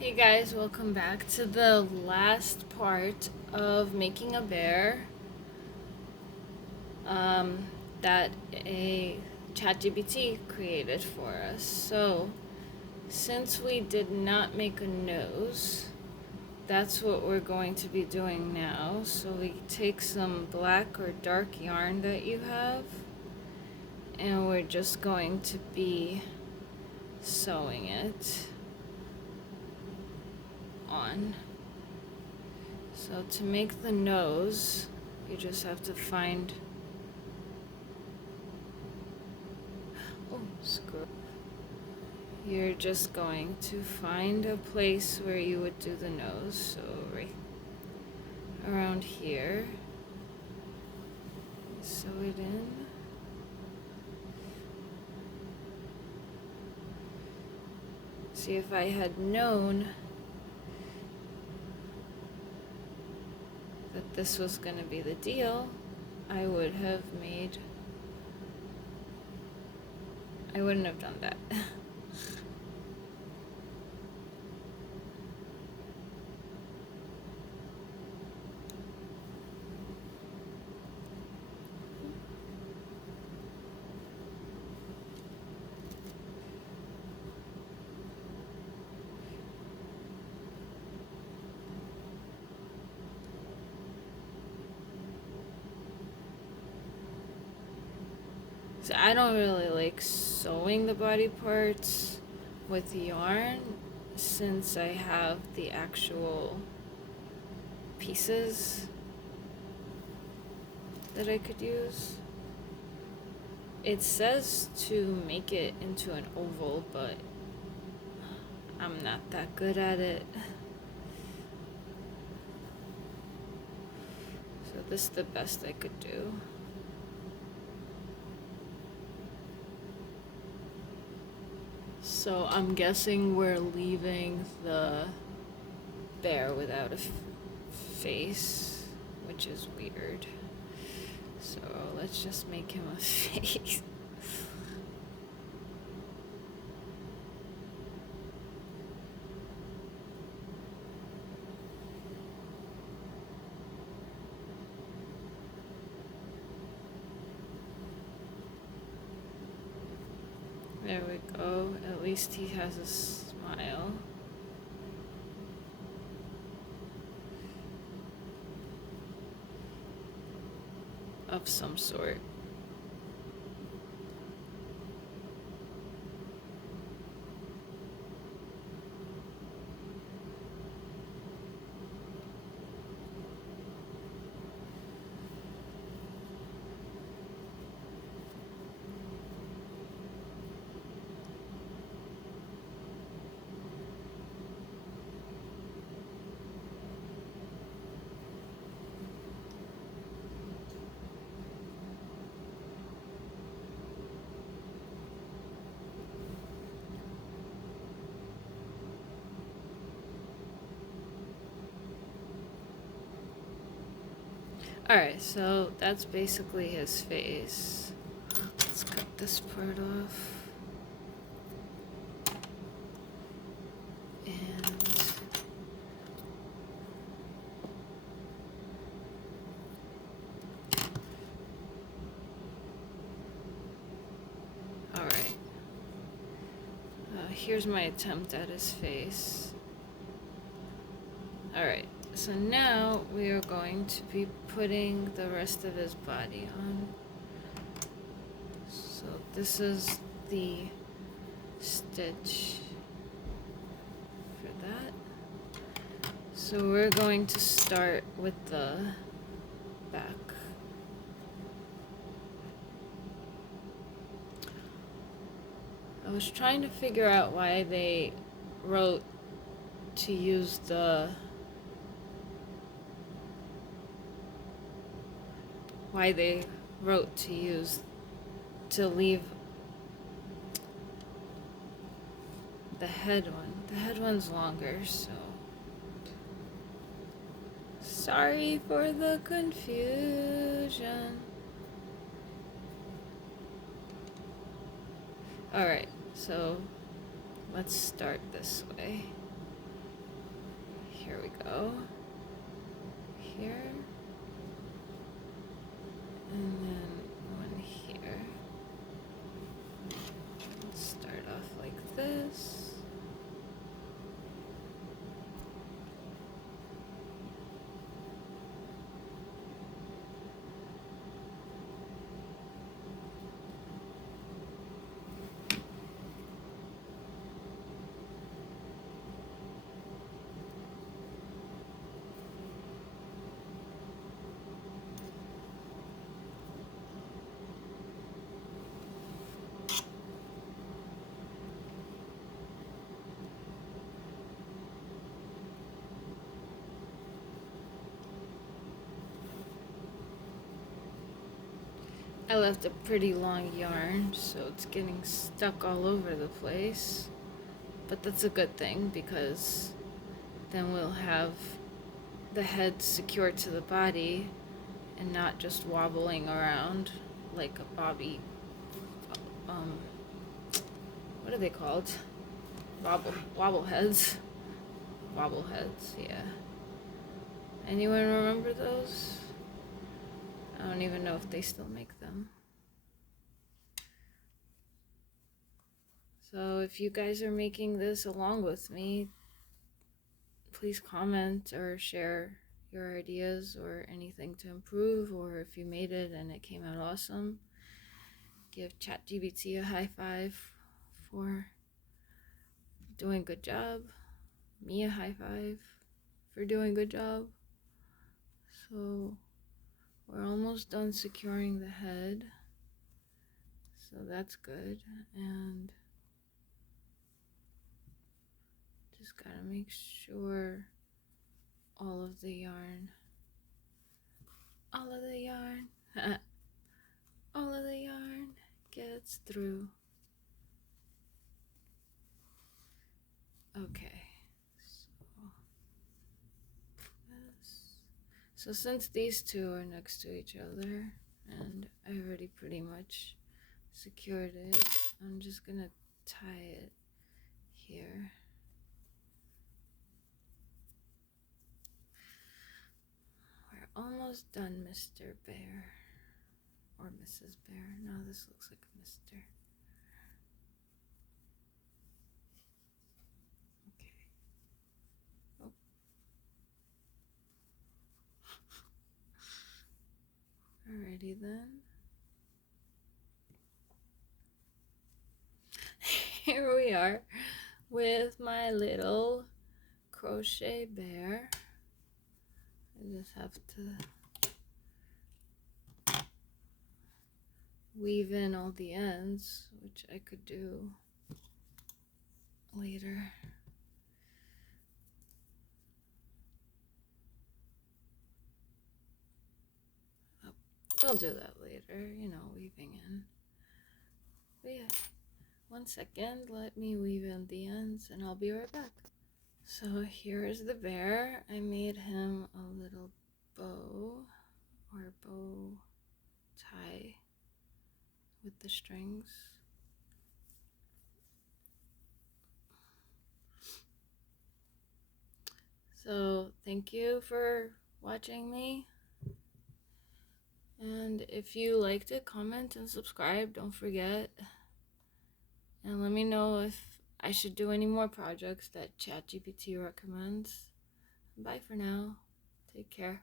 Hey guys, welcome back to the last part of making a bear that a chatgpt created for us. So, since we did not make a nose, that's what we're going to be doing now. So we take some black or dark yarn that you have, and we're just going to be sewing it on. So to make the nose, you just have to find, oh, screw. You're just going to find a place where you would do the nose. So right around here, sew it in. See, if I had known that this was going to be the deal, I wouldn't have done that. So I don't really like sewing the body parts with yarn since I have the actual pieces that I could use. It says to make it into an oval, but I'm not that good at it. So this is the best I could do. So I'm guessing we're leaving the bear without a face, which is weird. So let's just make him a face. There we go. At least he has a smile. Of some sort. Alright, so that's basically his face. Let's cut this part off. And alright. Here's my attempt at his face. Alright. So now we are going to be putting the rest of his body on. So this is the stitch for that. So we're going to start with the back. I was trying to figure out why they wrote to use to leave the head one. The head one's longer, so sorry for the confusion. Alright, so let's start this way. go here, and then one here. Let's start off like this. I left a pretty long yarn, so it's getting stuck all over the place. But that's a good thing because then we'll have the head secured to the body and not just wobbling around like a bobby. What are they called? Wobble heads. Wobble heads, yeah. Anyone remember those? I don't even know if they still make them. So if you guys are making this along with me, please comment or share your ideas or anything to improve, or if you made it and it came out awesome, give ChatGPT a high five for doing a good job, me a high five for doing a good job. So we're almost done securing the head, so that's good. And just gotta make sure all of the yarn all of the yarn gets through. Okay, so since these two are next to each other and I already pretty much secured it, I'm just gonna tie it here. We're almost done, Mr. Bear. Or Mrs. Bear. No, this looks like a Mr. Okay. Oh. Alrighty then. Here we are with my little crochet bear. I just have to weave in all the ends, which I could do later. I'll do that later, weaving in. But yeah, 1 second, let me weave in the ends and I'll be right back. So here is the bear. I made him a little bow or bow tie with the strings. So thank you for watching me. And if you liked it, comment and subscribe, don't forget. And let me know if I should do any more projects that ChatGPT recommends. Bye for now. Take care.